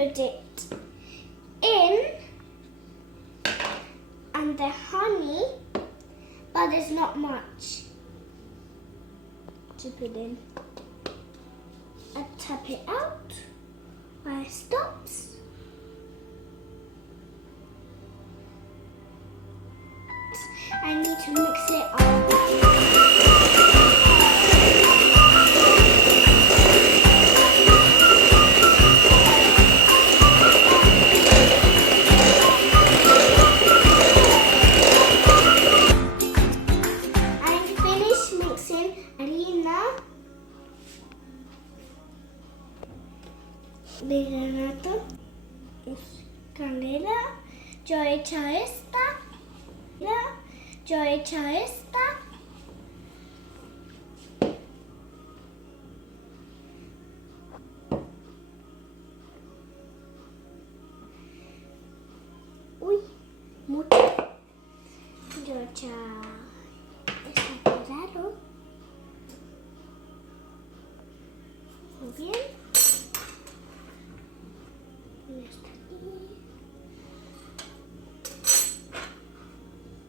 put it in, and the honey, but there's not much to put in. I tap it out while it stops. I need to mix it up. Bicarbonate, escalera, yo he hecho esta, yo he hecho esta. Uy, mucho. Yo he hecho esta claro. Muy bien.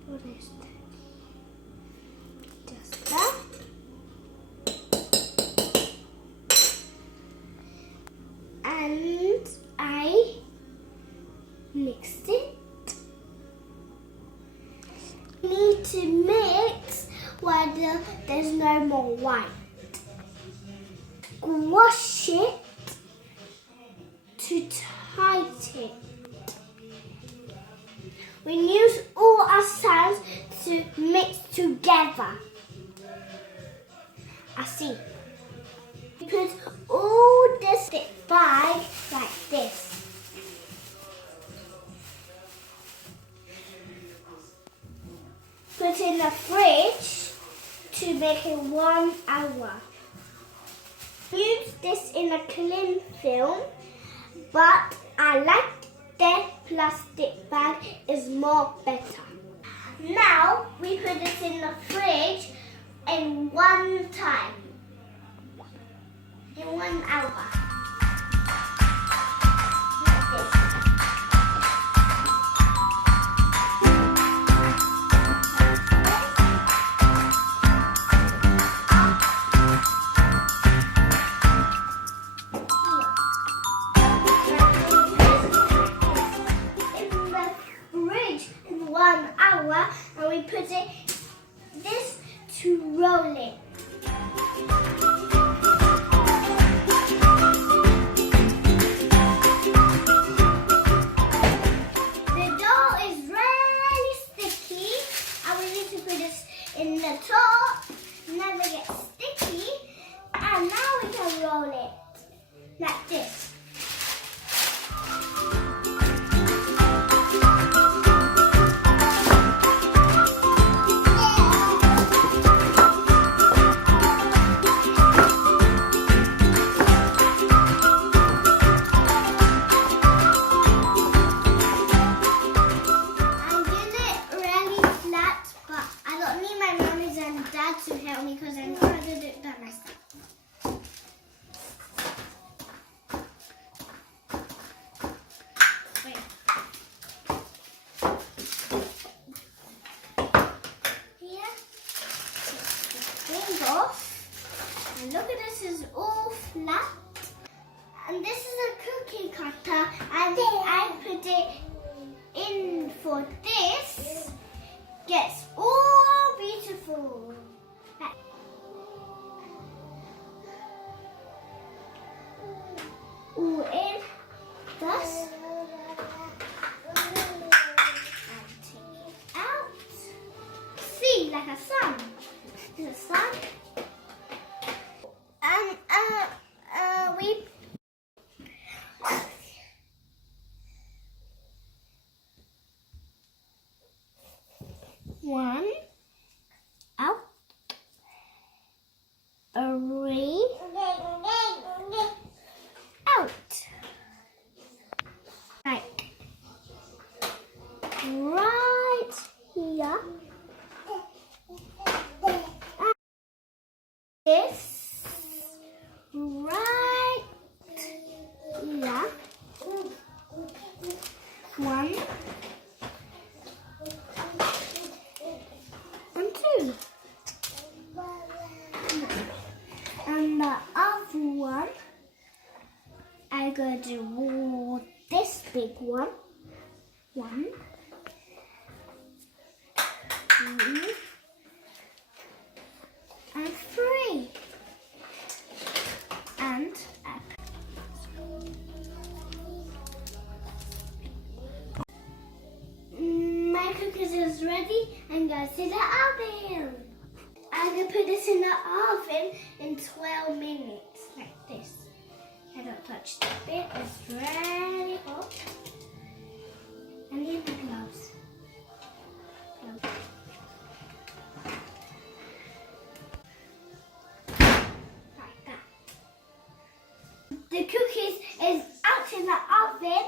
Por este. Ya está. And I mixed it. Need to mix while there's no more white. Squash it to tighten. We use all our hands to mix together. I see. We put all this bag like this. Put in the fridge to make it 1 hour. Use this in a cling film, but I like the plastic bag is more better. Now we put it in the fridge in 1 time, in 1 hour. Like this. And we put it this to roll it. The dough is really sticky, and we need to put this in the top, never get sticky, and now we can roll it like this. To help me because I'm not going to do it by myself. Wait. Here, take the thing off. And look at this, is all flat. And this is a cookie cutter, and I put it in for this. Gets all beautiful. All in thus, and take it out. See, like a sun. There's a sun. And we one out, three out, like right here, this right here, One, two, and three. And up. My cookies is ready. I'm going to the oven. I'm going to put this in the oven in 12 minutes, like this. I don't touch the bit. It's ready hot. And then the gloves. Like that. The cookies is out in the oven,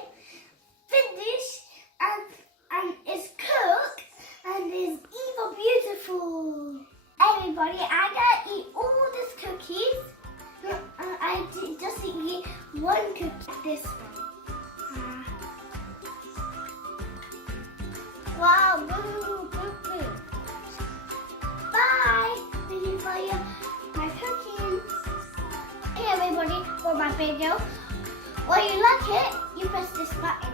finished, and it's cooked, and it's even beautiful. Everybody, I gotta eat all these cookies. I just eat one cookie. This one. Wow, boo, boo, boo. Bye. Thank you for my cooking. Hey everybody, for my video. Or you like it, you press this button.